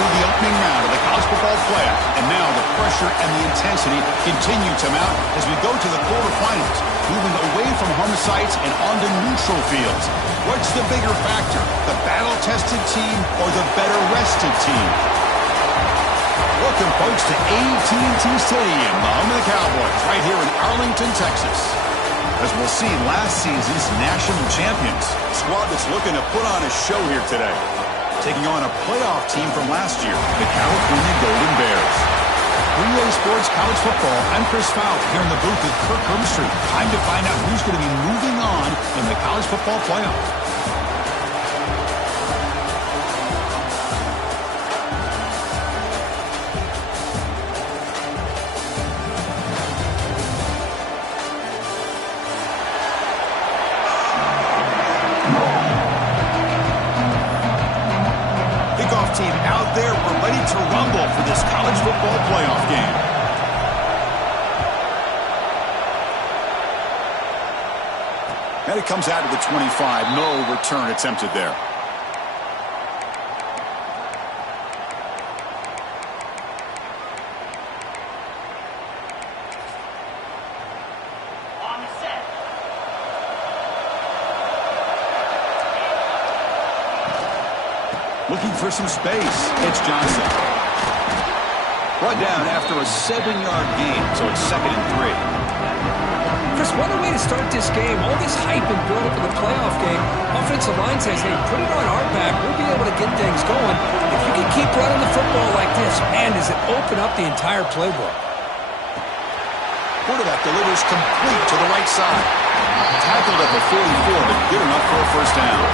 through the opening round of the college football playoff, and now the pressure and the intensity continue to mount as we go to the quarterfinals, moving away from home sites and onto neutral fields. What's the bigger factor, the battle-tested team or the better-rested team? Welcome, folks, to AT&T Stadium, the home of the Cowboys, right here in Arlington, Texas. As we'll see, last season's national champions, a squad that's looking to put on a show here today, taking on a playoff team from last year, the California Golden Bears. Relay Sports College Football, I'm Chris Fowler here in the booth with Kirk Herbstreit. Time to find out who's going to be moving on in the college football playoff. Team out there, we're ready to rumble for this college football playoff game. And it comes out of the 25. No return attempted there. Looking for some space. It's Johnson. Brought down after a 7-yard gain, so it's 2nd and 3. Chris, what a way to start this game. All this hype and build up in the playoff game. Offensive line says, hey, put it on our back. We'll be able to get things going. If you can keep running the football like this, man, does it open up the entire playbook. Quarterback delivers complete to the right side. Tackled at the 44, but good enough for a first down.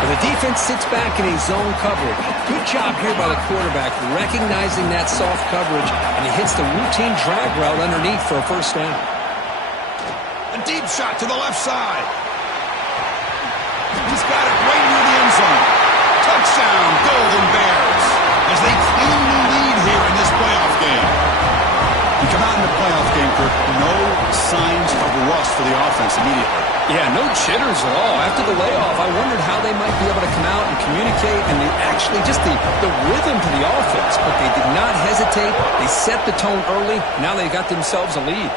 The defense sits back in a zone coverage. Good job here by the quarterback, recognizing that soft coverage, and he hits the routine drag route underneath for a first down. A deep shot to the left side. He's got it right near the end zone. Touchdown, Golden Bears, as they claim the lead here in this playoff game. You come out in the playoff game, Kirk, no signs of rust for the offense immediately. Yeah, no jitters at all. After the layoff, I wondered how they might be able to come out and communicate and actually just the rhythm to the offense. But they did not hesitate. They set the tone early. Now they got themselves a lead.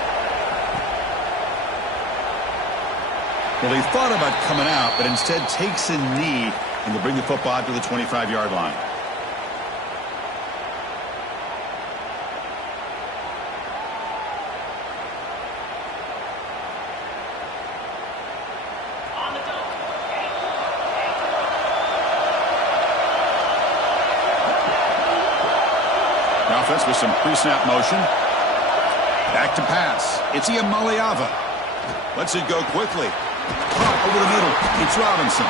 Well, they thought about coming out, but instead takes a knee and will bring the football out to the 25-yard line. Offense with some pre-snap motion. Back to pass. It's Iamaleava. Lets it go quickly. Caught over the middle. It's Robinson.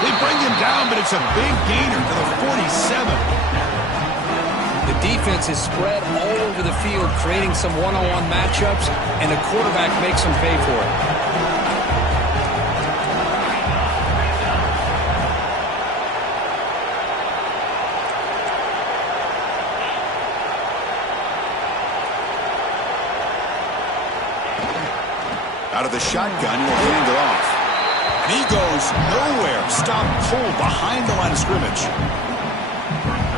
They bring him down, but it's a big gainer to the 47. The defense is spread all over the field, creating some one-on-one matchups, and the quarterback makes them pay for it. Out of the shotgun, he'll hand it off. And he goes nowhere. Stop pull behind the line of scrimmage.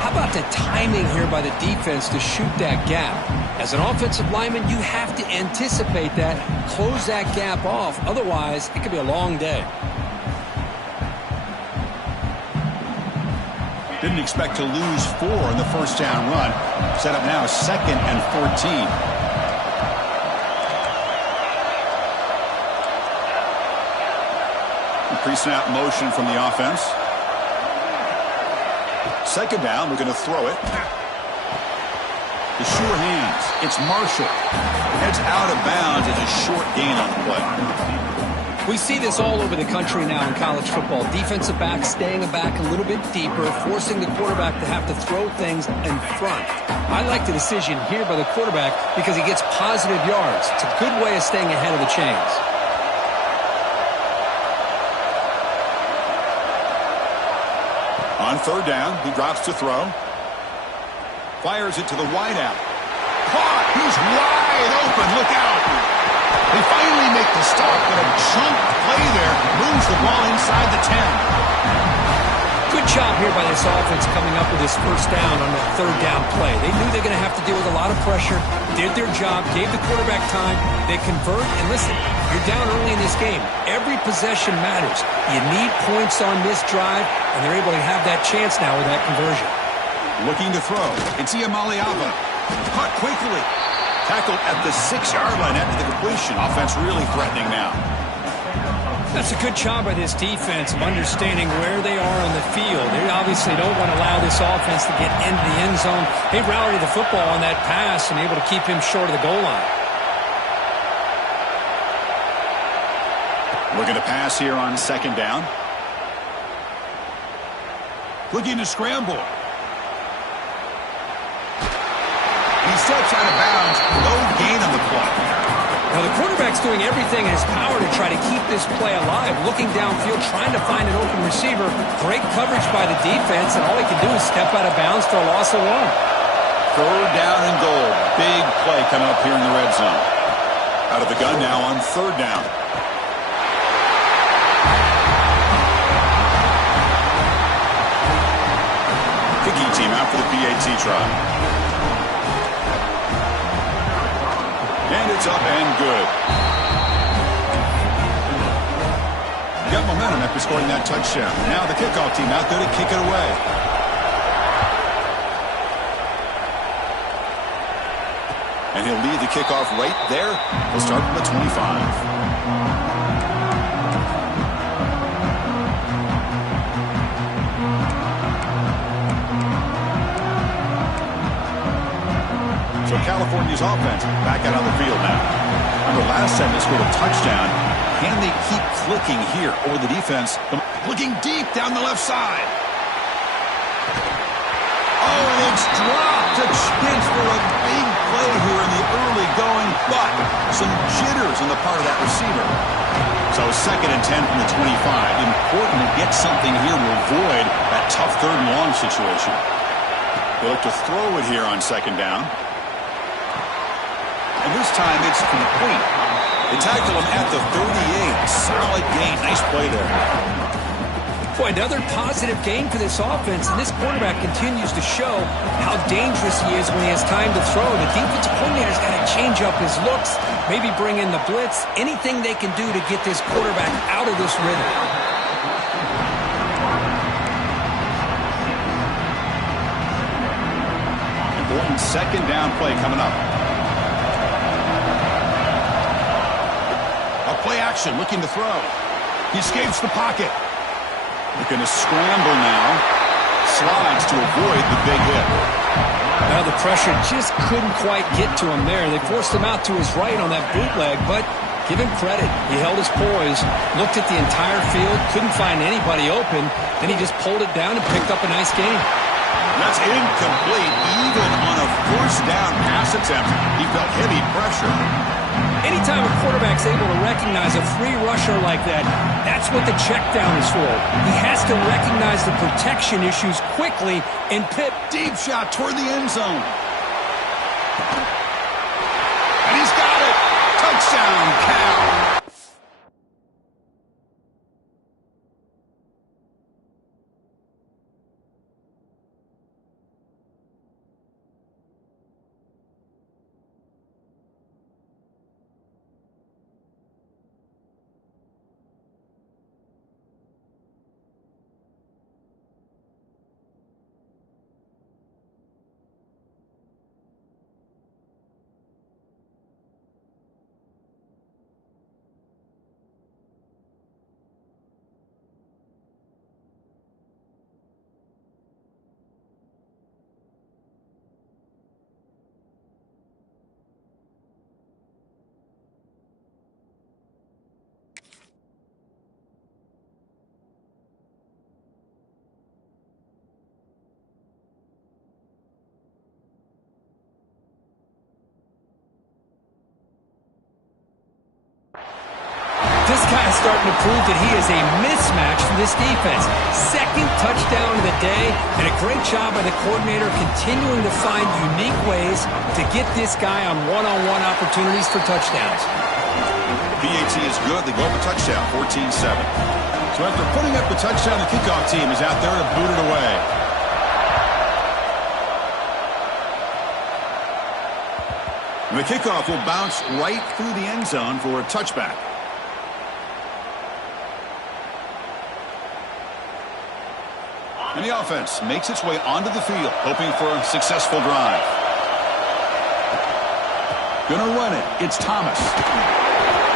How about the timing here by the defense to shoot that gap? As an offensive lineman, you have to anticipate that, close that gap off. Otherwise, it could be a long day. Didn't expect to lose 4 in the first down run. Set up now 2nd and 14. Pre-snap motion from the offense. 2nd down, we're going to throw it. The sure hands. It's Marshall. Heads out of bounds. It's a short gain on the play. We see this all over the country now in college football. Defensive backs staying back a little bit deeper, forcing the quarterback to have to throw things in front. I like the decision here by the quarterback because he gets positive yards. It's a good way of staying ahead of the chains. On 3rd down, he drops to throw. Fires it to the wideout. Caught! He's wide open. Look out! They finally make the stop, but a chunk play there moves the ball inside the 10. Good job here by this offense coming up with this first down on that third down play. They knew they were going to have to deal with a lot of pressure, did their job, gave the quarterback time, they convert, and listen, you're down early in this game. Every possession matters. You need points on this drive, and they're able to have that chance now with that conversion. Looking to throw. It's Iamaleava. Caught quickly. Tackled at the 6-yard line after the completion. Offense really threatening now. That's a good job by this defense of understanding where they are on the field. They obviously don't want to allow this offense to get into the end zone. They rallied the football on that pass and able to keep him short of the goal line. Looking to pass here on second down. Looking to scramble. He steps out of bounds. No gain on the play. Now, the quarterback's doing everything in his power to try to keep this play alive, looking downfield, trying to find an open receiver. Great coverage by the defense, and all he can do is step out of bounds for a loss of 1. Third down and goal. Big play coming up here in the red zone. Out of the gun now on third down. Kicking team out for the PAT try. And it's up and good. Got momentum after scoring that touchdown. Now the kickoff team out there to kick it away. And he'll lead the kickoff right there. He'll start from the 25. So California's offense back out on the field now. Remember, last time they scored a touchdown. Can they keep clicking here over the defense? Looking deep down the left side. Oh, and it's dropped to Chance for a big play here in the early going, but some jitters on the part of that receiver. So second and 10 from the 25. Important to get something here to avoid that tough third and long situation. They look to throw it here on second down. And this time it's complete. They tackle him at the 38. Solid gain. Nice play there. Boy, another positive gain for this offense, and this quarterback continues to show how dangerous he is when he has time to throw. The defensive coordinator's got to change up his looks, maybe bring in the blitz, anything they can do to get this quarterback out of this rhythm. Important second down play coming up. Play action, looking to throw. He escapes the pocket. Looking to scramble now. Slides to avoid the big hit. Now the pressure just couldn't quite get to him there. They forced him out to his right on that bootleg, but give him credit. He held his poise, looked at the entire field, couldn't find anybody open, then he just pulled it down and picked up a nice gain. That's incomplete. Even on a first down pass attempt, he felt heavy pressure. Anytime a quarterback's able to recognize a free rusher like that, that's what the check down is for. He has to recognize the protection issues quickly and pip. Deep shot toward the end zone. And he's got it. Touchdown, Cal. This guy's starting to prove that he is a mismatch for this defense. Second touchdown of the day, and a great job by the coordinator continuing to find unique ways to get this guy on one-on-one opportunities for touchdowns. PAT is good. They go up a touchdown, 14-7. So So after putting up the touchdown, the kickoff team is out there to boot it away. And the kickoff will bounce right through the end zone for a touchback. And the offense makes its way onto the field, hoping for a successful drive. Gonna run it. It's Thomas.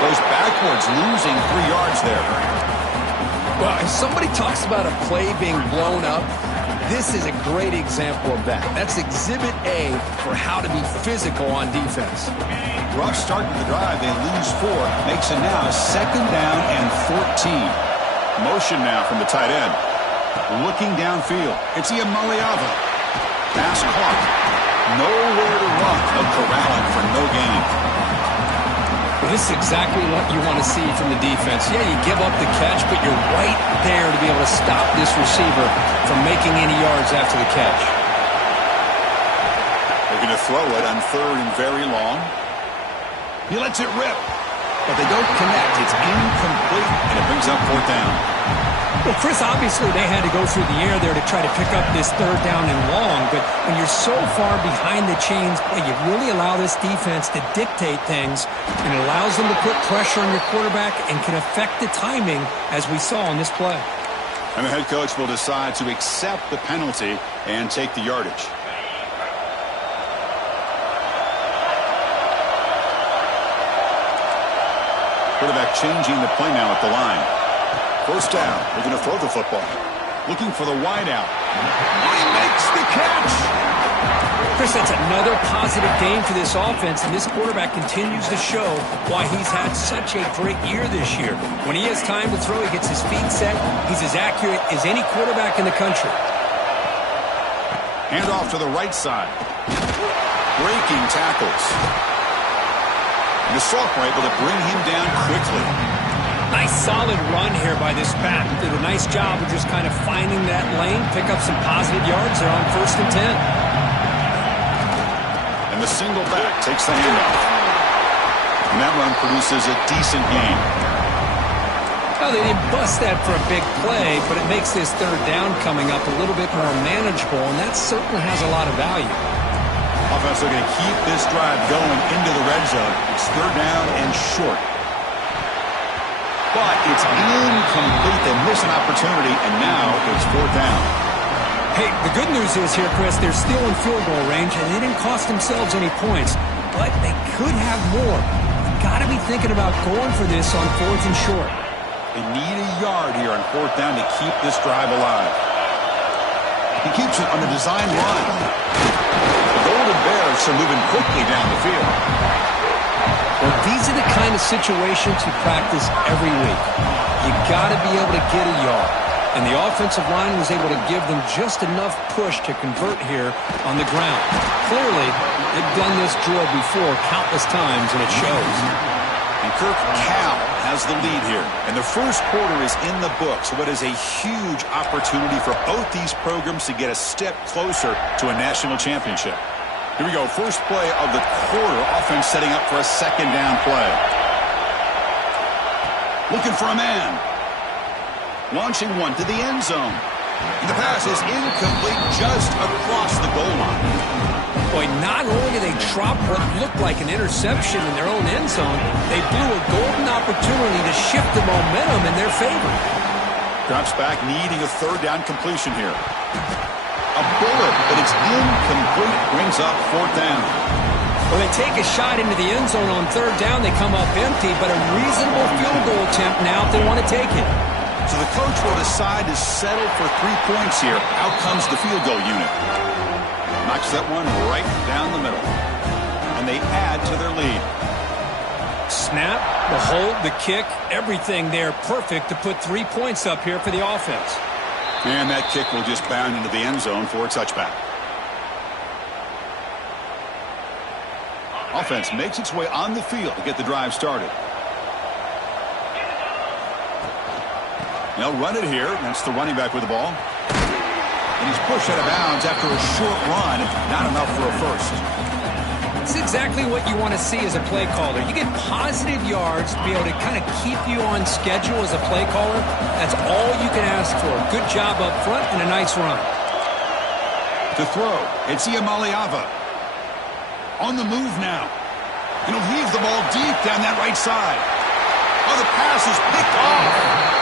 Goes backwards, losing 3 yards there. Well, if somebody talks about a play being blown up, this is a great example of that. That's exhibit A for how to be physical on defense. Rough start to the drive. They lose 4. Makes it now 2nd down and 14. Motion now from the tight end. Looking downfield. It's Iamaleava. Pass caught. Nowhere to run. No corralling for no gain. Well, this is exactly what you want to see from the defense. Yeah, you give up the catch, but you're right there to be able to stop this receiver from making any yards after the catch. They're going to throw it on 3rd and very long. He lets it rip, but they don't connect. It's incomplete, and it brings up 4th down. Well, Chris, obviously they had to go through the air there to try to pick up this 3rd down and long, but when you're so far behind the chains, you really allow this defense to dictate things, and it allows them to put pressure on your quarterback and can affect the timing, as we saw on this play. And the head coach will decide to accept the penalty and take the yardage. Quarterback changing the play now at the line. 1st down. They're going to throw the football. Looking for the wide out. He makes the catch. Chris, that's another positive game for this offense, and this quarterback continues to show why he's had such a great year this year. When he has time to throw, he gets his feet set. He's as accurate as any quarterback in the country. Hand off to the right side. Breaking tackles. And the sophomore able to bring him down quickly. Nice solid run here by this back. Did a nice job of just kind of finding that lane, pick up some positive yards. They're on 1st and 10. And the single back takes the handoff. And that run produces a decent gain. Well, they didn't bust that for a big play, but it makes this 3rd down coming up a little bit more manageable, and that certainly has a lot of value. Offense looking to keep this drive going into the red zone. It's 3rd down and short. But it's incomplete. They miss an opportunity, and now it's 4th down. Hey, the good news is here, Chris, they're still in field goal range, and they didn't cost themselves any points, but they could have more. You've got to be thinking about going for this on 4th and short. They need a yard here on 4th down to keep this drive alive. He keeps it on a design run. The Golden Bears are moving quickly down the field. Well, these are the kind of situations you practice every week. You got to be able to get a yard. And the offensive line was able to give them just enough push to convert here on the ground. Clearly, they've done this drill before countless times, and it shows. And Kirk Cal has the lead here. And the 1st quarter is in the books. What is a huge opportunity for both these programs to get a step closer to a national championship. Here we go. 1st play of the quarter. Offense setting up for a 2nd down play. Looking for a man. Launching one to the end zone. And the pass is incomplete just across the goal line. Boy, not only did they drop what looked like an interception in their own end zone, they blew a golden opportunity to shift the momentum in their favor. Drops back, needing a 3rd down completion here. A bullet, but it's incomplete. Brings up 4th down. Well, they take a shot into the end zone on 3rd down. They come up empty, but a reasonable field goal attempt now if they want to take it. So the coach will decide to settle for 3 points here. Out comes the field goal unit. Knocks that one right down the middle. And they add to their lead. Snap, the hold, the kick, everything there perfect to put 3 points up here for the offense. And that kick will just bound into the end zone for a touchback. Offense makes its way on the field to get the drive started. They'll run it here. That's the running back with the ball. And he's pushed out of bounds after a short run. Not enough for a first. That's exactly what you want to see as a play caller. You get positive yards to be able to kind of keep you on schedule as a play caller. That's all you can ask for. Good job up front and a nice run. To throw, it's Iamaleava. On the move now. And he'll heave the ball deep down that right side. Oh, the pass is picked off.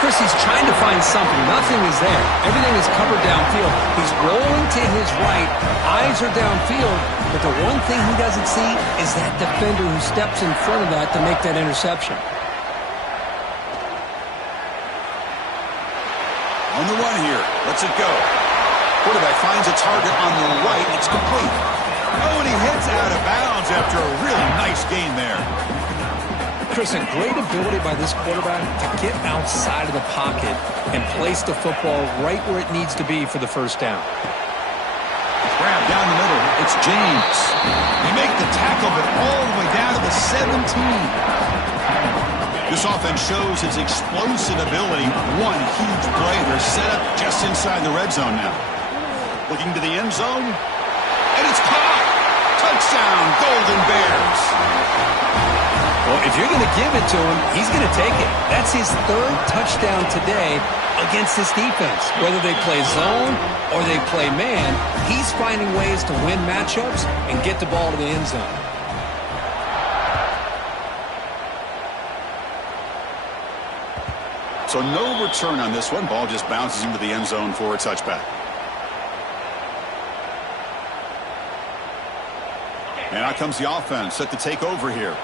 Chris, he's trying to find something. Nothing is there. Everything is covered downfield. He's rolling to his right. Eyes are downfield. But the one thing he doesn't see is that defender who steps in front of that to make that interception. On the run here. Let's it go. Quarterback finds a target on the right. It's complete. Oh, and he hits out of bounds after a really nice gain there. Chris, a great ability by this quarterback to get outside of the pocket and place the football right where it needs to be for the first down. Grab down the middle. It's James. They make the tackle, but all the way down to the 17. This offense shows its explosive ability. One huge play. They're set up just inside the red zone now. Looking to the end zone. And it's caught. Touchdown, Golden Bears. Well, if you're going to give it to him, he's going to take it. That's his third touchdown today against this defense. Whether they play zone or they play man, he's finding ways to win matchups and get the ball to the end zone. So no return on this one. Ball just bounces into the end zone for a touchback. And out comes the offense set to take over here.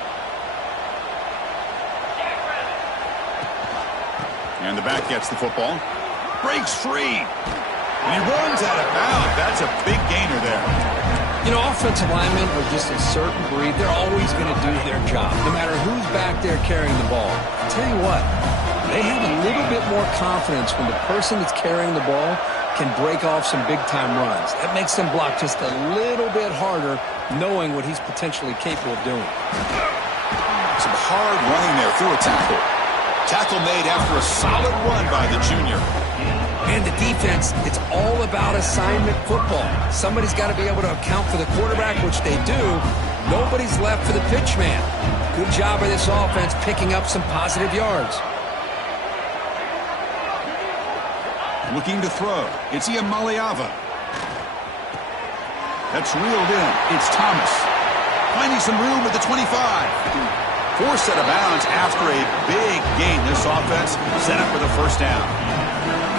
And the back gets the football. Breaks free. And he runs out of bounds. That's a big gainer there. You know, offensive linemen are just a certain breed. They're always going to do their job, no matter who's back there carrying the ball. I'll tell you what, they have a little bit more confidence when the person that's carrying the ball can break off some big-time runs. That makes them block just a little bit harder, knowing what he's potentially capable of doing. Some hard running there through a tackle. Tackle made after a solid run by the junior. And the defense, it's all about assignment football. Somebody's got to be able to account for the quarterback, which they do. Nobody's left for the pitch man. Good job by this offense picking up some positive yards. Looking to throw. It's Iamaleava. That's reeled in. It's Thomas. Finding some room at the 25. Forced out of bounds after a big gain. This offense set up for the first down.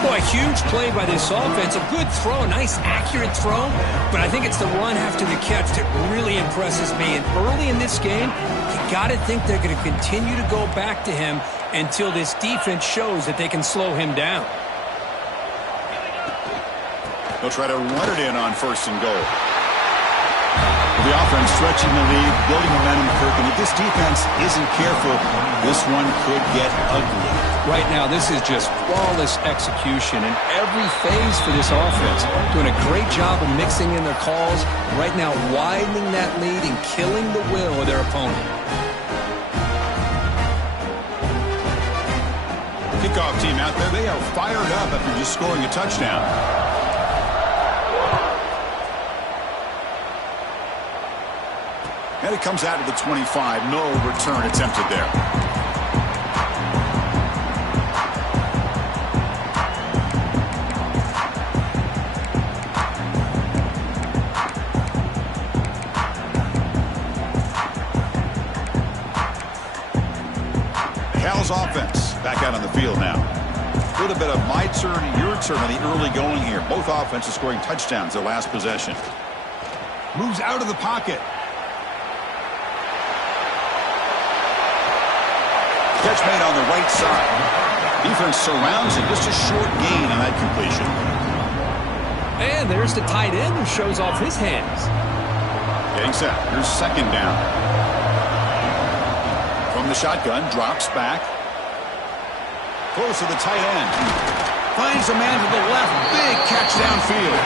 Boy, a huge play by this offense. A good throw, a nice accurate throw. But I think it's the run after the catch that really impresses me. And early in this game, you got to think they're going to continue to go back to him until this defense shows that they can slow him down. They'll try to run it in on first and goal. The offense stretching the lead, building momentum, Kirk, and if this defense isn't careful, this one could get ugly. Right now, this is just flawless execution in every phase for this offense. Doing a great job of mixing in their calls. Right now, widening that lead and killing the will of their opponent. Kickoff team out there, they are fired up after just scoring a touchdown. And it comes out of the 25. No return attempted there. Cal's offense back out on the field now. A little bit of my turn, your turn on the early going here. Both offenses scoring touchdowns their last possession. Moves out of the pocket. Catch made on the right side. Defense surrounds it. Just a short gain on that completion. And there's the tight end who shows off his hands. Getting set. Here's second down. From the shotgun, drops back. Close to the tight end. Finds a man to the left. Big catch downfield.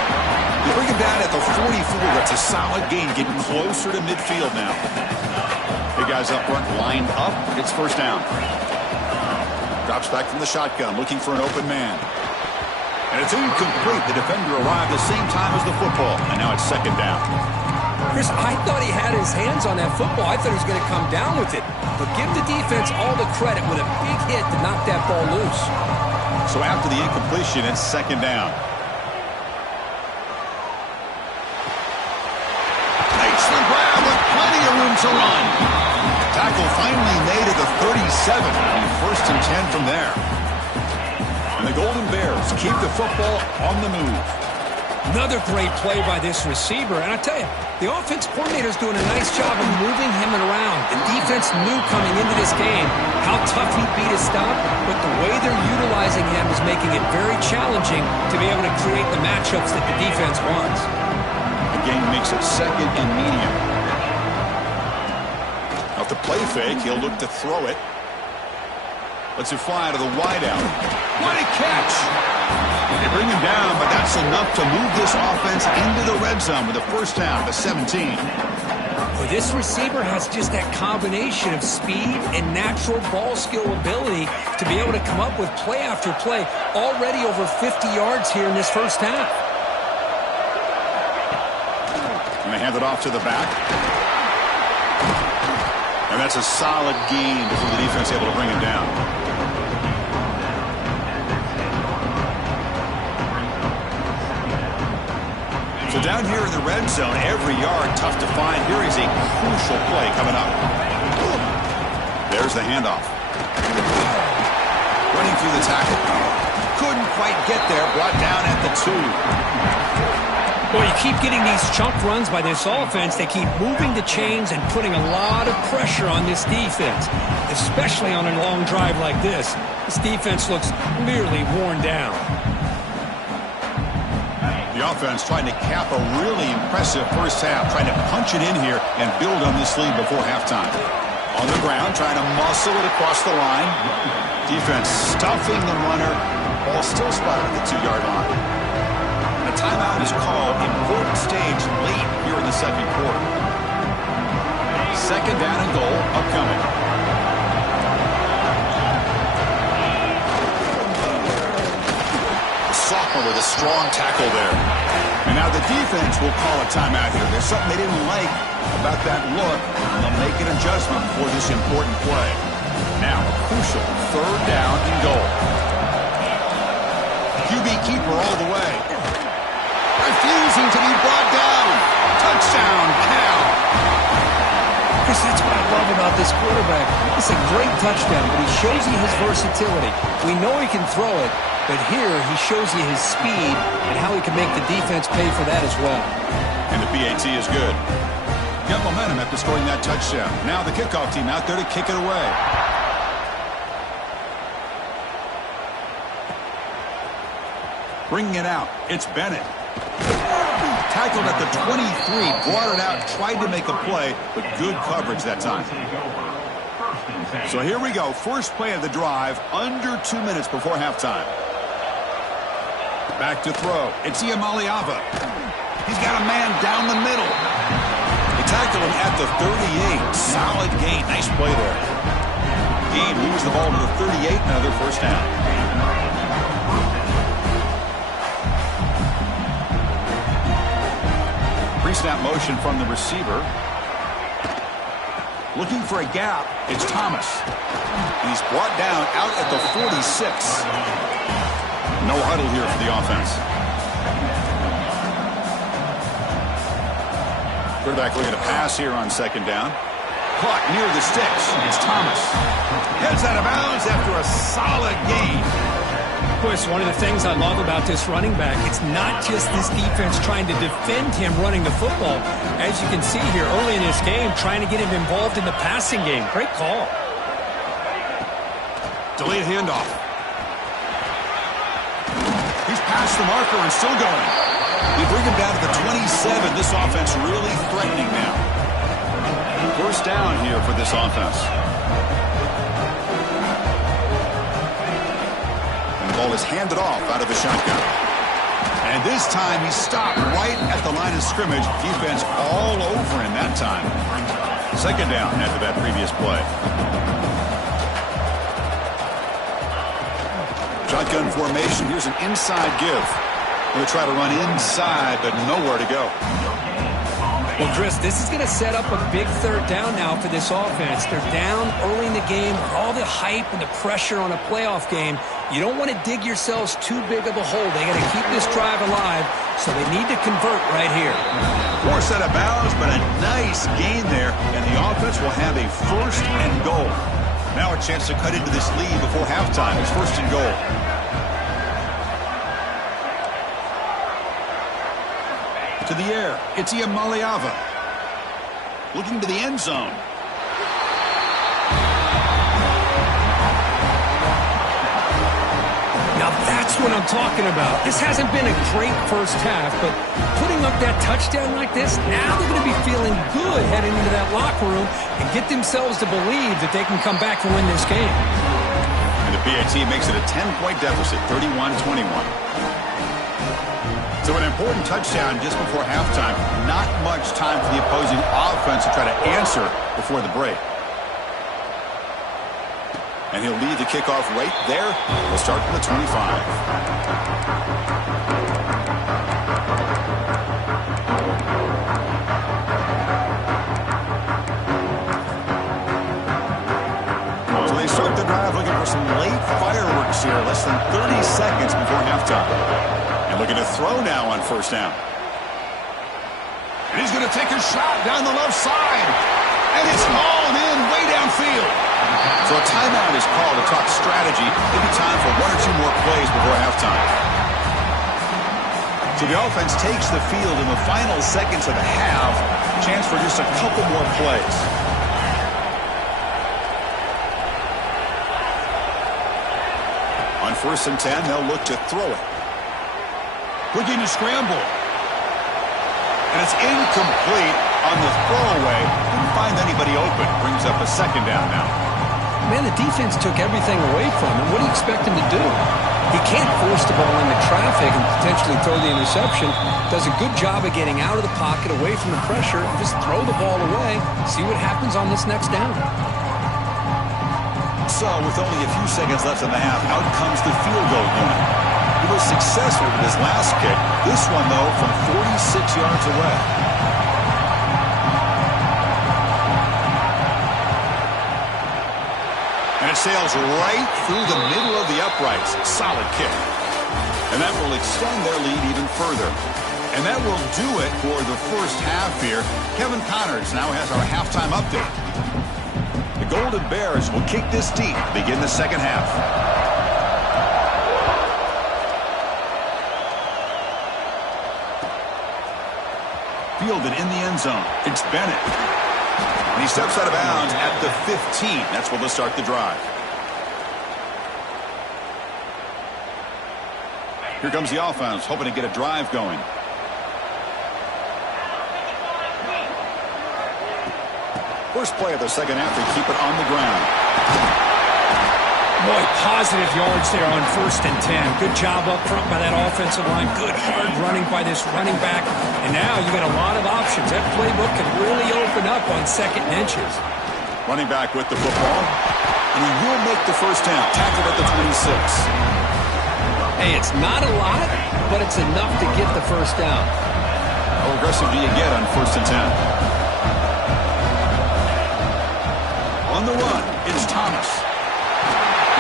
They bring him down at the 44. That's a solid gain. Getting closer to midfield now. Big guys up front, lined up. It's first down. Drops back from the shotgun, looking for an open man. And it's incomplete. The defender arrived the same time as the football. And now it's second down. Chris, I thought he had his hands on that football. I thought he was going to come down with it. But give the defense all the credit with a big hit to knock that ball loose. So after the incompletion, it's second down. Makes the grab with plenty of room to run. Tackle finally made at the 37. First and 10 from there. And the Golden Bears keep the football on the move. Another great play by this receiver. And I tell you, the offense coordinator's doing a nice job of moving him around. The defense knew coming into this game how tough he'd be to stop, but the way they're utilizing him is making it very challenging to be able to create the matchups that the defense wants. The game makes it second and medium. Off the play fake, he'll look to throw it. Lets it fly to the wideout. What a catch! They bring him down, but that's enough to move this offense into the red zone with a first down to 17. Well, this receiver has just that combination of speed and natural ball skill ability to be able to come up with play after play, already over 50 yards here in this first half. And they hand it off to the back. And that's a solid gain before the defense able to bring him down. So down here in the red zone, every yard tough to find. Here is a crucial play coming up. There's the handoff. Running through the tackle. Couldn't quite get there. Brought down at the 2. Well, you keep getting these chunk runs by this offense. They keep moving the chains and putting a lot of pressure on this defense, especially on a long drive like this. This defense looks clearly worn down. The offense trying to cap a really impressive first half, trying to punch it in here and build on this lead before halftime. On the ground, trying to muscle it across the line. Defense stuffing the runner. Ball still spotted at the 2-yard line. A timeout is called. Important stage late here in the second quarter. Second down and goal upcoming. Sophomore with a strong tackle there. And now the defense will call a timeout here. There's something they didn't like about that look. They'll make an adjustment for this important play. Now a crucial third down and goal. QB keeper all the way. Refusing to be brought down. Touchdown, Cal. Chris, that's what I love about this quarterback. It's a great touchdown, but he shows you his versatility. We know he can throw it, but here he shows you his speed and how he can make the defense pay for that as well. And the PAT is good. Got momentum after scoring that touchdown. Now the kickoff team out there to kick it away. Bringing it out, it's Bennett. Tackled at the 23, brought it out, tried to make a play, but good coverage that time. So here we go, first play of the drive, under 2 minutes before halftime. Back to throw, it's Iamaleava. He's got a man down the middle. They tackle him at the 38, solid gain, nice play there. Gain moves the ball to the 38, another first down. Pre-snap motion from the receiver. Looking for a gap, it's Thomas. He's brought down out at the 46. No huddle here for the offense. Quarterback looking to pass here on second down. Caught near the sticks. It's Thomas. Heads out of bounds after a solid gain. Chris, one of the things I love about this running back, it's not just this defense trying to defend him running the football. As you can see here early in this game, trying to get him involved in the passing game. Great call. Delayed handoff. He's past the marker and still going. They bring him down to the 27. This offense really threatening now. First down here for this offense. Ball is handed off out of the shotgun. And this time he stopped right at the line of scrimmage. Defense all over him that time. Second down after that previous play. Shotgun formation. Here's an inside give. Going to try to run inside, but nowhere to go. Well, Chris, this is going to set up a big third down now for this offense. They're down early in the game. All the hype and the pressure on a playoff game. You don't want to dig yourselves too big of a hole. They got to keep this drive alive, so they need to convert right here. Force out of bounds, but a nice gain there, and the offense will have a first and goal. Now a chance to cut into this lead before halftime. It's first and goal. To the air, it's Iamaleava. Looking to the end zone. Now that's what I'm talking about. This hasn't been a great first half, but putting up that touchdown like this, now they're going to be feeling good heading into that locker room and get themselves to believe that they can come back and win this game. And the PAT makes it a 10-point deficit, 31-21. So an important touchdown just before halftime. Not much time for the opposing offense to try to answer before the break. And he'll lead the kickoff right there. We'll start from the 25. So they start the drive looking for some late fireworks here. Less than 30 seconds before halftime. And looking to throw now on first down. And he's going to take a shot down the left side. And it's hauled in way downfield. So a timeout is called to talk strategy. Maybe time for one or two more plays before halftime. So the offense takes the field in the final seconds of the half. Chance for just a couple more plays. On first and 10, they'll look to throw it. Looking to scramble. And it's incomplete on the throwaway. Didn't find anybody open. Brings up a second down now. Man, the defense took everything away from him. What do you expect him to do? He can't force the ball into traffic and potentially throw the interception. Does a good job of getting out of the pocket, away from the pressure, and just throw the ball away. See what happens on this next down. So, with only a few seconds left in the half, out comes the field goal unit. He was successful with his last kick. This one, though, from 46 yards away. And it sails right through the middle of the uprights. Solid kick. And that will extend their lead even further. And that will do it for the first half here. Kevin Connors now has our halftime update. The Golden Bears will kick this deep to begin the second half. Fielded in the end zone. It's Bennett. And he steps out of bounds at the 15. That's where they'll start the drive. Here comes the offense, hoping to get a drive going. First play of the second half, they keep it on the ground. Boy, positive yards there on first and 10. Good job up front by that offensive line. Good hard running by this running back. And now you got a lot of options. That playbook can really open up on second and inches. Running back with the football. And he will make the first down. Tackled at the 26. Hey, it's not a lot, but it's enough to get the first down. How aggressive do you get on first and 10? On the run, it's Thomas.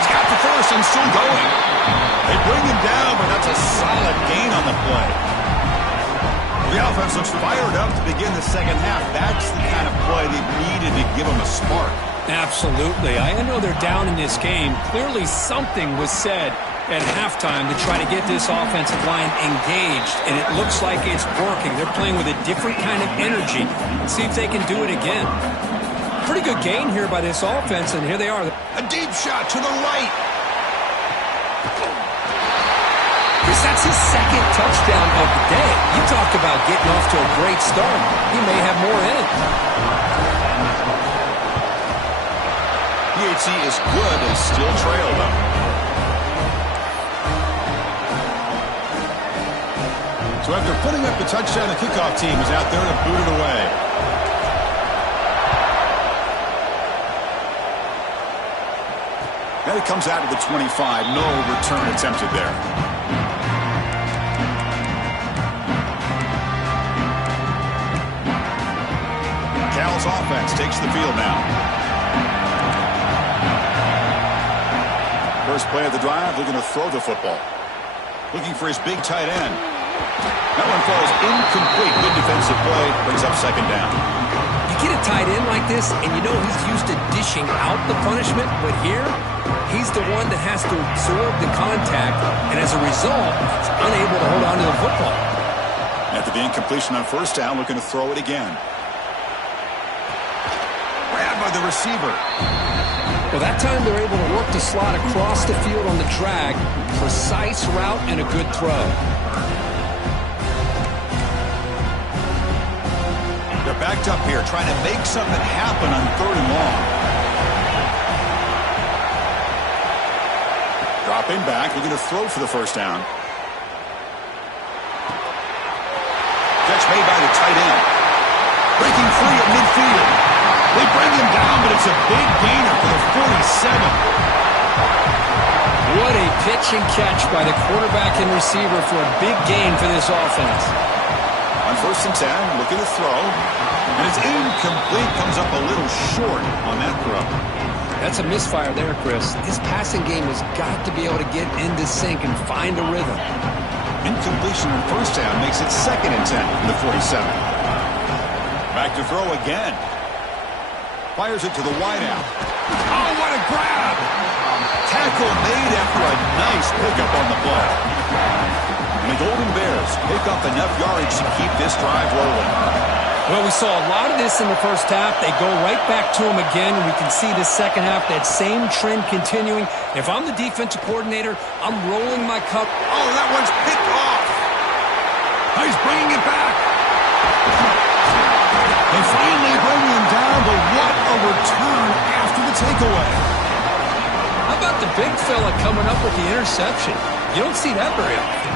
He's got the first and still going. They bring him down, but that's a solid gain on the play. The offense looks fired up to begin the second half. That's the kind of play they've needed to give them a spark. Absolutely. I know they're down in this game. Clearly something was said at halftime to try to get this offensive line engaged, and it looks like it's working. They're playing with a different kind of energy. Let's see if they can do it again. Pretty good gain here by this offense, and here they are. A deep shot to the right. Chris, that's his second touchdown of the day. You talked about getting off to a great start. He may have more in it. PAT is good. They still trail, though. So after putting up the touchdown, the kickoff team is out there to boot it away. Now he comes out of the 25. No return attempted there. Colts offense takes the field now. First play of the drive, looking to throw the football. Looking for his big tight end. That one falls incomplete. Good defensive play. Brings up second down. You get a tight end like this, and you know he's used to dishing out the punishment, but here, he's the one that has to absorb the contact, and as a result, he's unable to hold on to the football. After the incompletion on first down, looking to throw it again. Grabbed by the receiver. Well, that time they're able to work the slot across the field on the drag. Precise route and a good throw. They're backed up here, trying to make something happen on 3rd and long. Dropping back, looking to throw for the first down. Catch made by the tight end. Breaking free at midfield. They bring him down, but it's a big gainer for the 47. What a pitch and catch by the quarterback and receiver for a big gain for this offense. On 1st and 10, looking to throw. And it's incomplete, comes up a little short on that throw. That's a misfire there, Chris. His passing game has got to be able to get into sync and find a rhythm. Incompletion on first down makes it 2nd and 10 from the 47. Back to throw again. Fires it to the wideout. Oh, what a grab! Tackle made after a nice pickup on the play. And the Golden Bears pick up enough yardage to keep this drive rolling. Well, we saw a lot of this in the first half. They go right back to him again. We can see the second half, that same trend continuing. If I'm the defensive coordinator, I'm rolling my cup. Oh, that one's picked off. Oh, he's bringing it back. They finally bring him down, but what a return after the takeaway. How about the big fella coming up with the interception? You don't see that very often.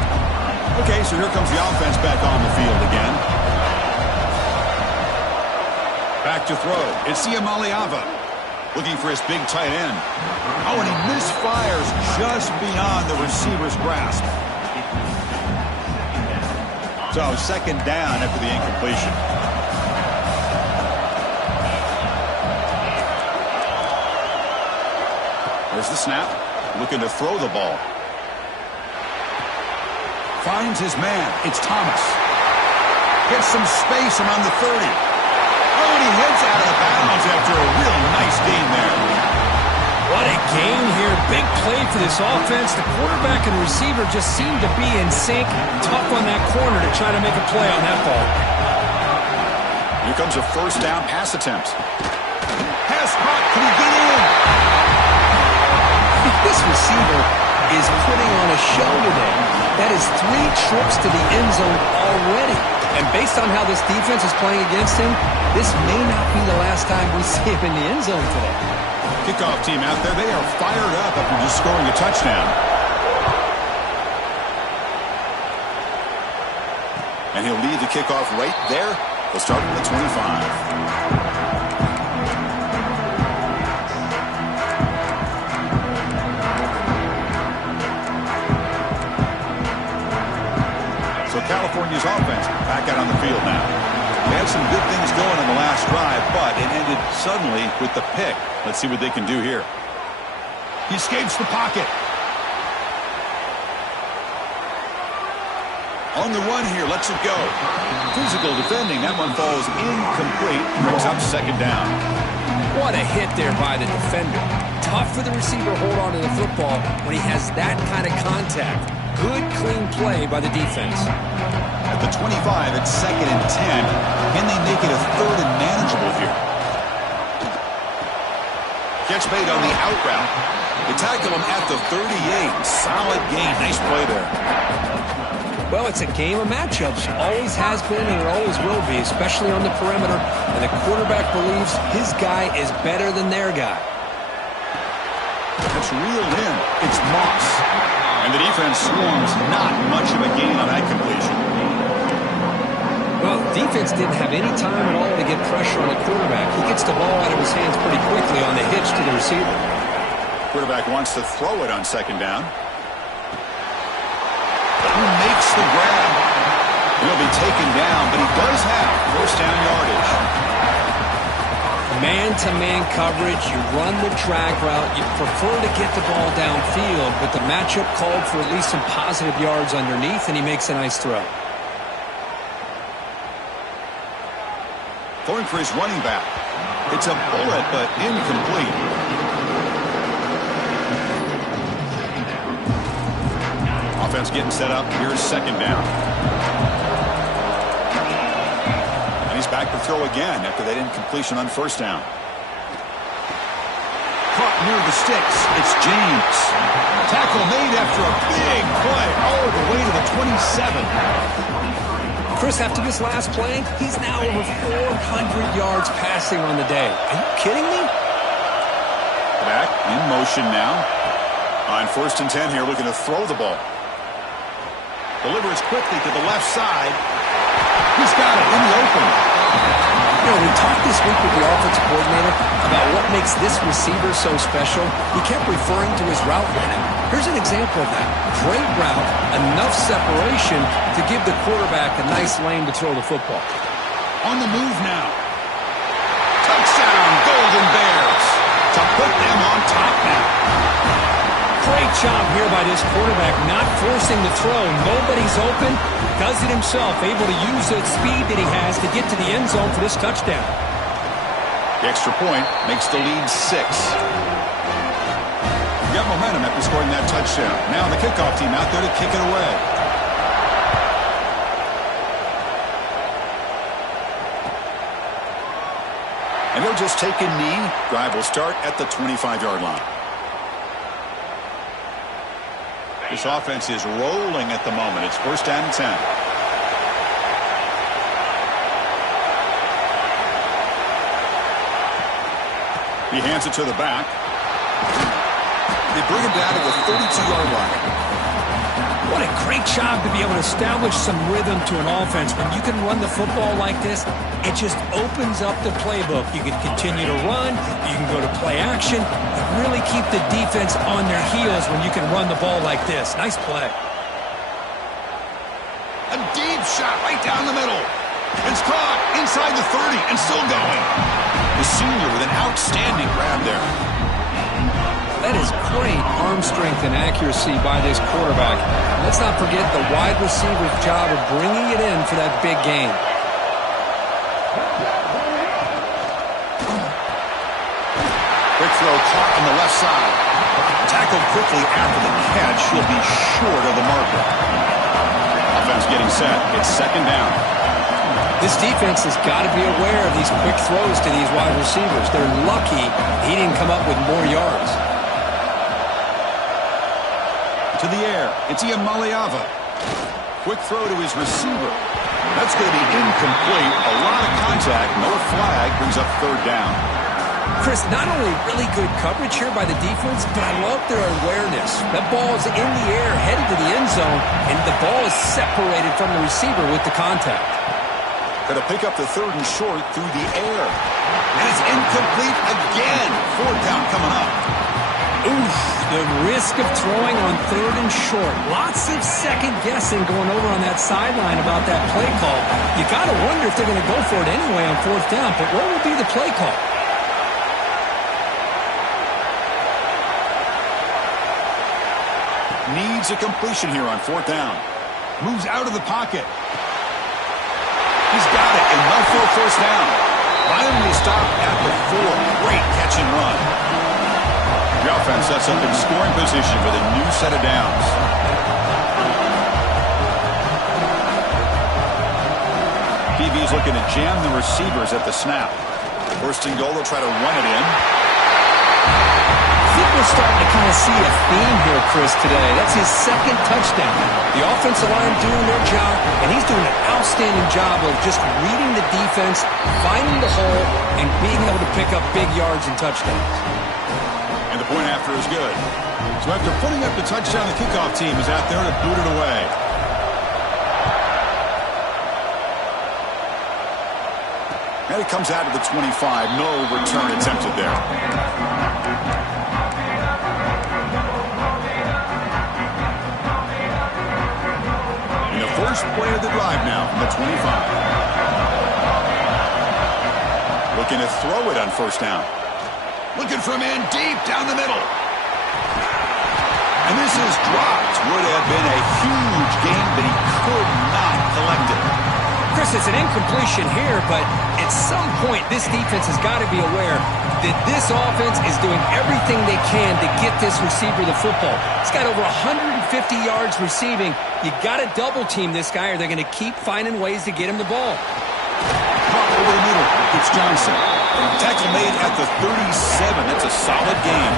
Okay, so here comes the offense back on the field again. Back to throw. It's Siamaliava looking for his big tight end. Oh, and he misfires just beyond the receiver's grasp. So 2nd down after the incompletion. There's the snap. Looking to throw the ball. Finds his man. It's Thomas. Gets some space around the 30. Oh, and he heads out of bounds after a really nice gain there. What a gain here. Big play for this offense. The quarterback and receiver just seem to be in sync. Tough on that corner to try to make a play on that ball. Here comes a first down pass attempt. Pass caught. Can he get in? This receiver is putting on a show today. That is 3 trips to the end zone already. And based on how this defense is playing against him, this may not be the last time we see him in the end zone today. Kickoff team out there, they are fired up after just scoring a touchdown. And he'll lead the kickoff right there. They'll start at the 25. So California's offense back out on the field now. They had some good things going on the last drive, but it ended suddenly with the pick. Let's see what they can do here. He escapes the pocket. On the run here, lets it go. Physical defending. That one falls incomplete. Brings up 2nd down. What a hit there by the defender. Tough for the receiver to hold on to the football when he has that kind of contact. Good, clean play by the defense. At the 25, it's 2nd and 10. Can they make it a 3rd and manageable here? Catch made on the out route. They tackle him at the 38. Solid gain. Nice play there. Well, it's a game of matchups. Always has been and it always will be, especially on the perimeter. And the quarterback believes his guy is better than their guy. That's reeled in. It's Moss. And the defense swarms. Not much of a gain on that completion. Well, defense didn't have any time at all to get pressure on the quarterback. He gets the ball out of his hands pretty quickly on the hitch to the receiver. Quarterback wants to throw it on 2nd down. Who makes the grab? He'll be taken down, but he does have first down yardage. Man-to-man coverage, you run the drag route, you prefer to get the ball downfield, but the matchup called for at least some positive yards underneath, and he makes a nice throw. Throwing for his running back. It's a bullet, but incomplete. Offense getting set up. Here's second down. And he's back to throw again after that incompletion on first down. Caught near the sticks. It's James. Tackle made after a big play all the way to the 27. Chris, after this last play, he's now over 400 yards passing on the day. Are you kidding me? Back in motion now. On 1st and 10 here, looking to throw the ball. Delivers quickly to the left side. He's got it in the open. You know, we talked this week with the offensive coordinator about what makes this receiver so special. He kept referring to his route running. Here's an example of that. Great route, enough separation to give the quarterback a nice lane to throw the football. On the move now. Touchdown, Golden Bears. To put them on top now. Great job here by this quarterback, not forcing the throw. Nobody's open. Does it himself, able to use the speed that he has to get to the end zone for this touchdown. The extra point makes the lead 6. Got momentum after scoring that touchdown. Now the kickoff team out there to kick it away. And they'll just take a knee. Drive will start at the 25-yard line. This offense is rolling at the moment. It's 1st and 10. He hands it to the back. They bring him down to the 32-yard line. What a great job to be able to establish some rhythm to an offense. When you can run the football like this, it just opens up the playbook. You can continue to run. You can go to play action. You really keep the defense on their heels when you can run the ball like this. Nice play. A deep shot right down the middle. It's caught inside the 30 and still going. The senior with an outstanding grab there. That is great arm strength and accuracy by this quarterback. Let's not forget the wide receiver's job of bringing it in for that big gain. Quick throw caught on the left side. Tackled quickly after the catch. He'll be short of the marker. Offense getting set. It's 2nd down. This defense has got to be aware of these quick throws to these wide receivers. They're lucky he didn't come up with more yards. To the air. It's Iamaleava. Quick throw to his receiver. That's going to be incomplete. A lot of contact. No flag. Brings up 3rd down. Chris, not only really good coverage here by the defense, but I love their awareness. That ball is in the air, headed to the end zone, and the ball is separated from the receiver with the contact. Going to pick up the 3rd and short through the air. And it's incomplete again. 4th down coming up. Oof, the risk of throwing on 3rd and short. Lots of second guessing going over on that sideline about that play call. You got to wonder if they're going to go for it anyway on 4th down, but what will be the play call? Needs a completion here on 4th down. Moves out of the pocket. He's got it, and they'll throw 1st down. Finally stopped at the 4. Great catch and run. The offense sets up in scoring position with a new set of downs. PB is looking to jam the receivers at the snap. 1st and goal, they'll try to run it in. I think we're starting to kind of see a theme here, Chris, today. That's his 2nd touchdown. The offensive line doing their job, and he's doing an outstanding job of just reading the defense, finding the hole, and being able to pick up big yards and touchdowns. And the point after is good. So after putting up the touchdown, the kickoff team is out there to boot it away. And it comes out of the 25. No return attempted there. In the first play of the drive now from the 25. Looking to throw it on first down. Looking for a man deep down the middle. And this is dropped. Would have been a huge gain, but he could not collect it. Chris, it's an incompletion here, but at some point, this defense has got to be aware that this offense is doing everything they can to get this receiver the football. He's got over 150 yards receiving. You got to double team this guy, or they're going to keep finding ways to get him the ball. Pop over the middle. It's Johnson. Tackle made at the 37. That's a solid game.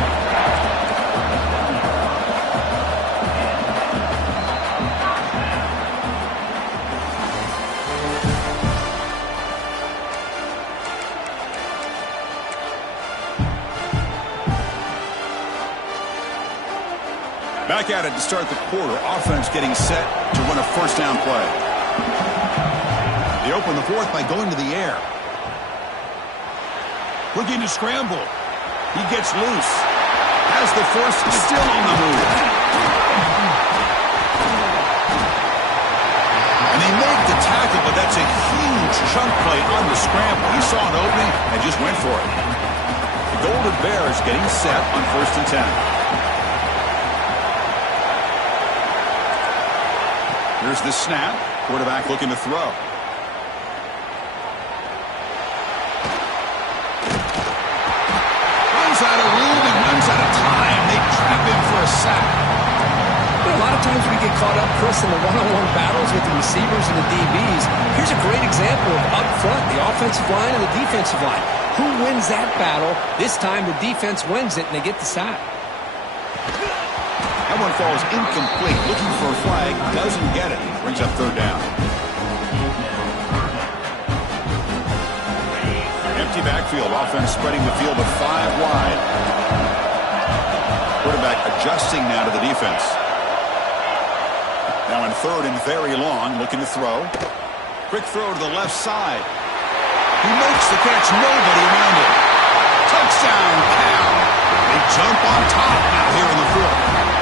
Back at it to start the quarter. Offense getting set to run a first down play. They open the fourth by going to the air. Looking to scramble. He gets loose. Has the force still on the move. And they make the tackle, but that's a huge chunk play on the scramble. He saw an opening and just went for it. The Golden Bears getting set on 1st and 10. Here's the snap. Quarterback looking to throw. Runs out of room and runs out of time. They trap him for a sack. A lot of times we get caught up, Chris, in the one-on-one battles with the receivers and the DBs. Here's a great example of up front, the offensive line and the defensive line. Who wins that battle? This time the defense wins it, and they get the sack. That one falls incomplete. Looking for a flag. Doesn't get it. Brings up 3rd down. Empty backfield. Offense spreading the field of 5 wide. Quarterback adjusting now to the defense. Now in 3rd and very long. Looking to throw. Quick throw to the left side. He makes the catch. Nobody around him. Touchdown, Cal. They jump on top now here in the 4th.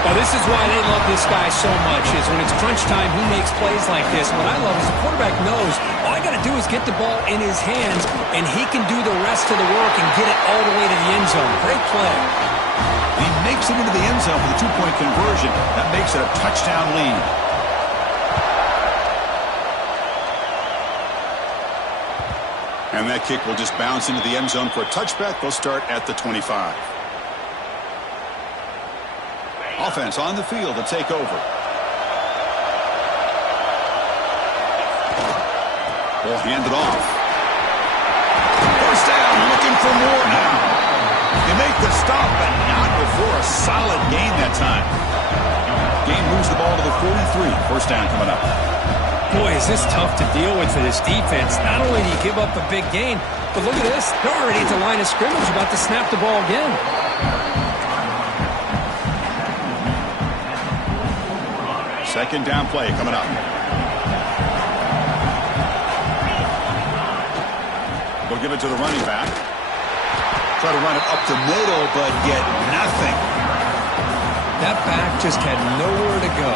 Well, this is why they love this guy so much, is when it's crunch time, he makes plays like this. What I love is the quarterback knows all I got to do is get the ball in his hands, and he can do the rest of the work and get it all the way to the end zone. Great play. He makes it into the end zone with a 2-point conversion. That makes it a touchdown lead. And that kick will just bounce into the end zone for a touchback. They'll start at the 25. Offense on the field to take over. Ball handed off. First down, looking for more now. They make the stop, but not before a solid gain that time. Game moves the ball to the 43. First down coming up. Boy, is this tough to deal with for this defense. Not only do you give up a big gain, but look at this. They're already at the line of scrimmage, about to snap the ball again. Second down play coming up. We'll give it to the running back. Try to run it up the middle, but get nothing. That back just had nowhere to go.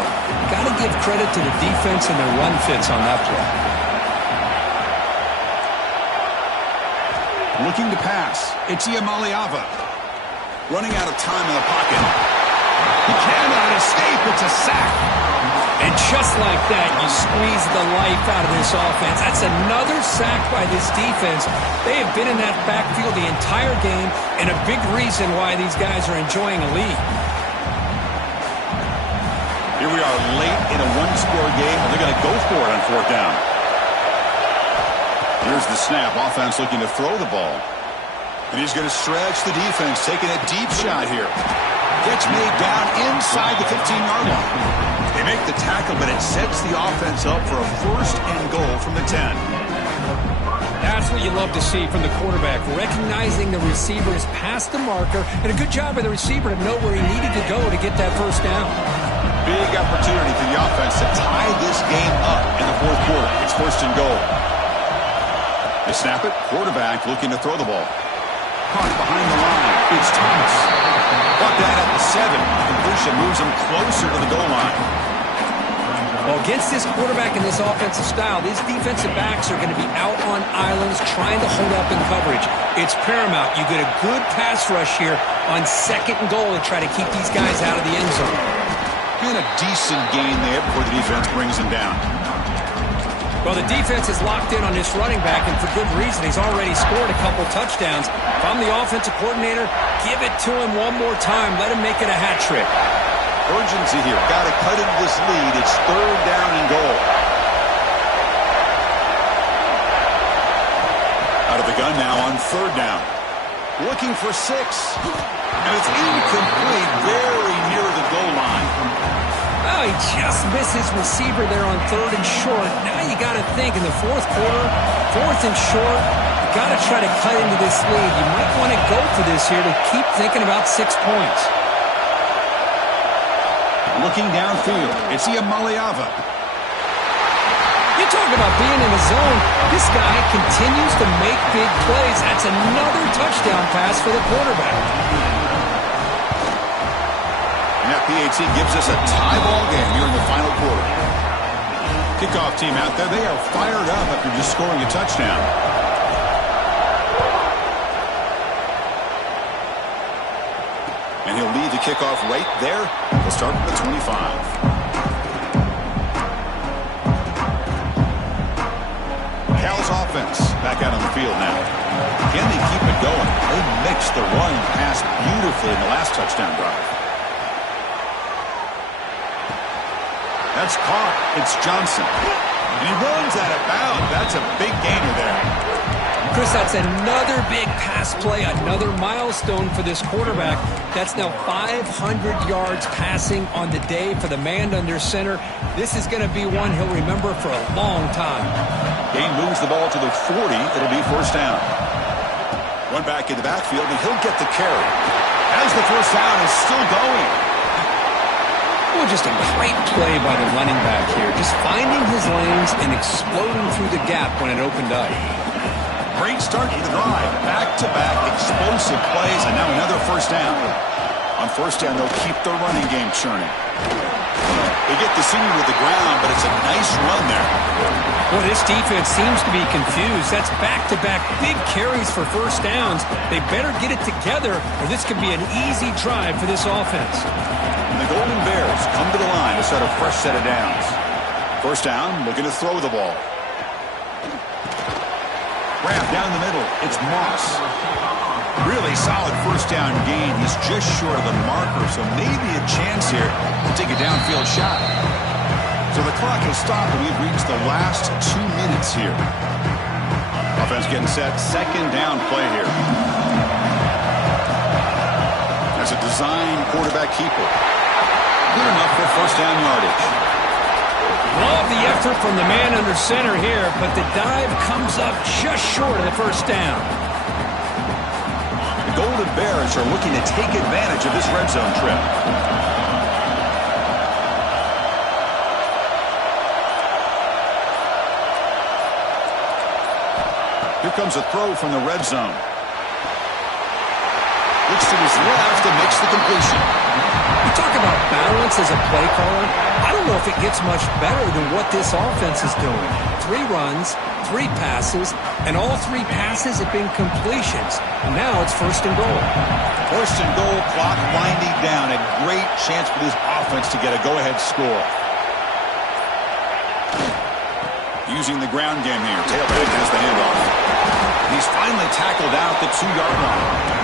Got to give credit to the defense and their run fits on that play. Looking to pass. It's Iamaleava. Running out of time in the pocket. He cannot escape. It's a sack. And just like that, you squeeze the life out of this offense. That's another sack by this defense. They have been in that backfield the entire game, and a big reason why these guys are enjoying a lead. Here we are late in a one-score game, and they're going to go for it on 4th down. Here's the snap. Offense looking to throw the ball. And he's going to stretch the defense, taking a deep shot here. Gets made down inside the 15-yard line. They make the tackle, but it sets the offense up for a 1st and goal from the 10. That's what you love to see from the quarterback, recognizing the receiver is past the marker, and a good job by the receiver to know where he needed to go to get that first down. Big opportunity for the offense to tie this game up in the 4th quarter. It's 1st and goal. They snap it. Quarterback looking to throw the ball. Caught behind the line. It's Thomas. Caught that at the 7. Completion moves him closer to the goal line. Well, against this quarterback and this offensive style, these defensive backs are going to be out on islands trying to hold up in coverage. It's paramount. You get a good pass rush here on 2nd and goal to try to keep these guys out of the end zone. Doing a decent gain there before the defense brings him down. Well, the defense is locked in on this running back, and for good reason. He's already scored a couple touchdowns. If I'm the offensive coordinator, give it to him one more time. Let him make it a hat trick. Urgency here. Got to cut into this lead. It's 3rd down and goal. Out of the gun now on 3rd down. Looking for 6. And it's incomplete. Very near the goal line. Oh, he just missed his receiver there on 3rd and short. Now you got to think in the 4th quarter, 4th and short, you got to try to cut into this lead. You might want to go for this here to keep thinking about 6 points. Looking downfield, it's Iamaleava. You talk about being in the zone. This guy continues to make big plays. That's another touchdown pass for the quarterback. And that PAT gives us a tie ball game here in the final quarter. Kickoff team out there, they are fired up after just scoring a touchdown. And he'll lead the kickoff right there. We'll start from the 25. Cal's offense back out on the field now. Can they keep it going? They mixed the run and pass beautifully in the last touchdown drive. That's caught. It's Johnson. And he runs out of bounds. That's a big gainer there. Chris, that's another big pass play, another milestone for this quarterback. That's now 500 yards passing on the day for the man under center. This is going to be one he'll remember for a long time. Gain moves the ball to the 40. It'll be 1st down. One back in the backfield, and he'll get the carry. As the 1st down is still going. Oh, just a great play by the running back here. Just finding his lanes and exploding through the gap when it opened up. Great start to the drive. Back-to-back explosive plays, and now another 1st down. On 1st down, they'll keep the running game churning. They get the senior with the ground, but it's a nice run there. Well, this defense seems to be confused. That's back-to-back big carries for 1st downs. They better get it together, or this could be an easy drive for this offense. And the Golden Bears come to the line to set a fresh set of downs. 1st down, looking to throw the ball. Wrap down the middle. It's Moss. Really solid 1st down gain. He's just short of the marker, so maybe a chance here to take a downfield shot. So the clock has stopped, and we've reached the last 2 minutes here. Offense getting set. 2nd down play here. That's a design quarterback keeper. Good enough for 1st down yardage. Love the effort from the man under center here, but the dive comes up just short of the 1st down. The Golden Bears are looking to take advantage of this red zone trip. Here comes a throw from the red zone. Looks to his left and makes the completion. You talk about balance as a play caller. I don't know if it gets much better than what this offense is doing. 3 runs, 3 passes, and all 3 passes have been completions. And now it's 1st and goal. 1st and goal, clock winding down. A great chance for this offense to get a go-ahead score. Using the ground game here. Tailback has the handoff. He's finally tackled out the 2-yard line.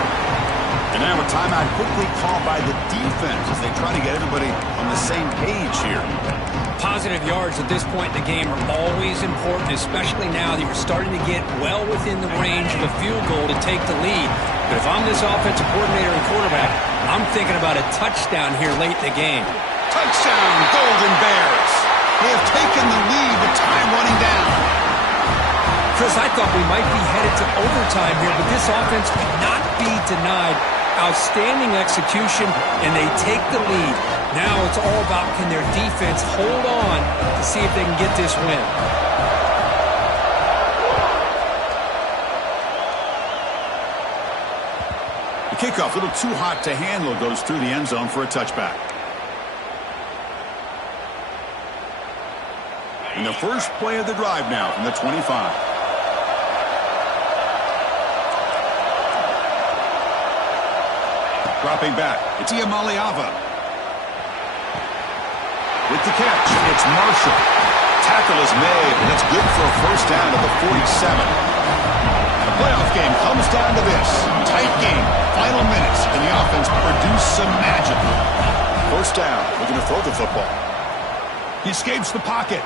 And now a timeout quickly called by the defense as they try to get everybody on the same page here. Positive yards at this point in the game are always important, especially now that you're starting to get well within the range of a field goal to take the lead. But if I'm this offensive coordinator and quarterback, I'm thinking about a touchdown here late in the game. Touchdown, Golden Bears. They have taken the lead with time running down. Chris, I thought we might be headed to overtime here, but this offense cannot be denied. Outstanding execution, and they take the lead. Now it's all about can their defense hold on to see if they can get this win. The kickoff, a little too hot to handle, goes through the end zone for a touchback. And the first play of the drive now from the 25. Dropping back, it's Iamaleava. With the catch, it's Marshall. Tackle is made, and that's good for a first down at the 47. The playoff game comes down to this. Tight game, final minutes, and the offense produced some magic. First down, looking to throw the football. He escapes the pocket.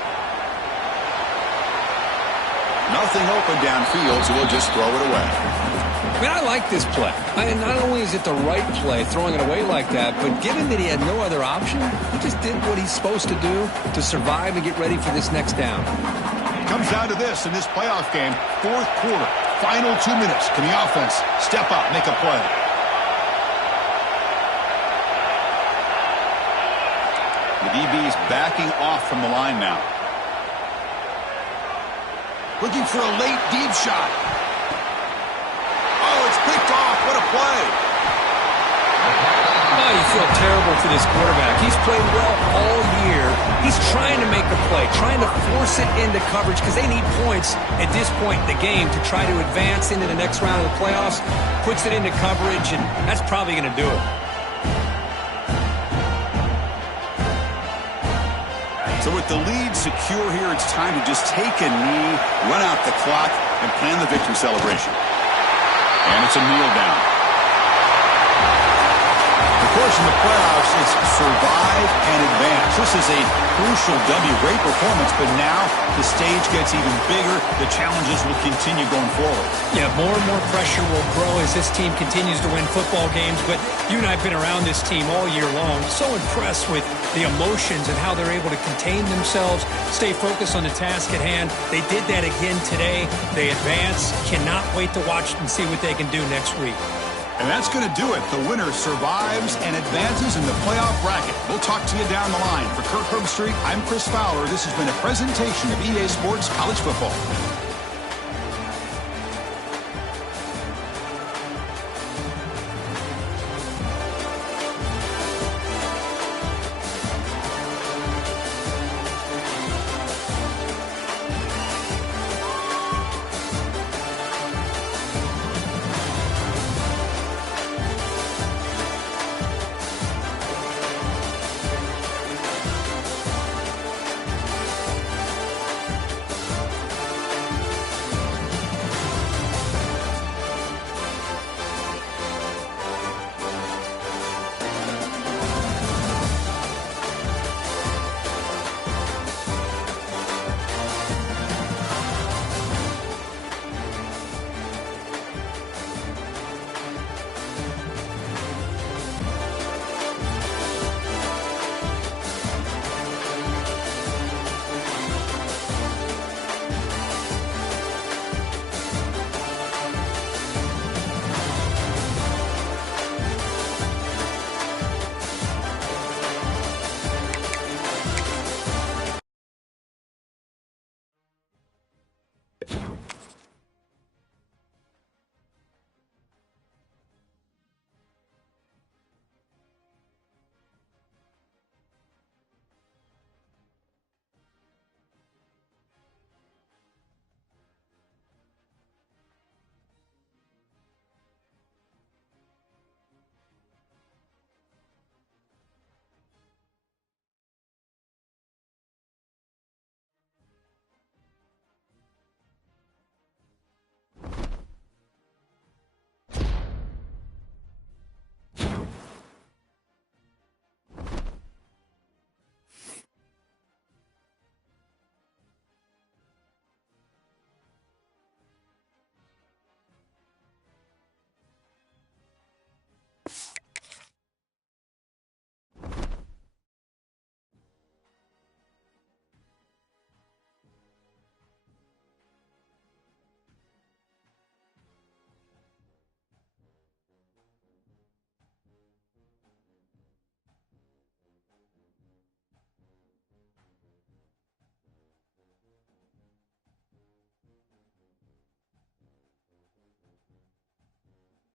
Nothing open downfield, so he'll just throw it away. I mean, I like this play. Not only is it the right play, throwing it away like that, but given that he had no other option, he just did what he's supposed to do to survive and get ready for this next down. It comes down to this in this playoff game, fourth quarter, final 2 minutes. Can the offense step up, make a play? The DB's backing off from the line now. Looking for a late deep shot. Oh, it's picked off. What a play. Oh, you feel terrible for this quarterback. He's played well all year. He's trying to make a play, trying to force it into coverage because they need points at this point in the game to try to advance into the next round of the playoffs. Puts it into coverage, and that's probably going to do it. So with the lead secure here, it's time to just take a knee, run out the clock, and plan the victory celebration. And it's a kneel down. Of course, in the playoffs, it's survive and advance. This is a crucial W. Great performance, but now the stage gets even bigger. The challenges will continue going forward. Yeah, more and more pressure will grow as this team continues to win football games. But you and I have been around this team all year long. So impressed with the emotions and how they're able to contain themselves, stay focused on the task at hand. They did that again today. They advance. Cannot wait to watch and see what they can do next week. And that's going to do it. The winner survives and advances in the playoff bracket. We'll talk to you down the line. For Kirk Herbstreit, I'm Chris Fowler. This has been a presentation of EA Sports College Football.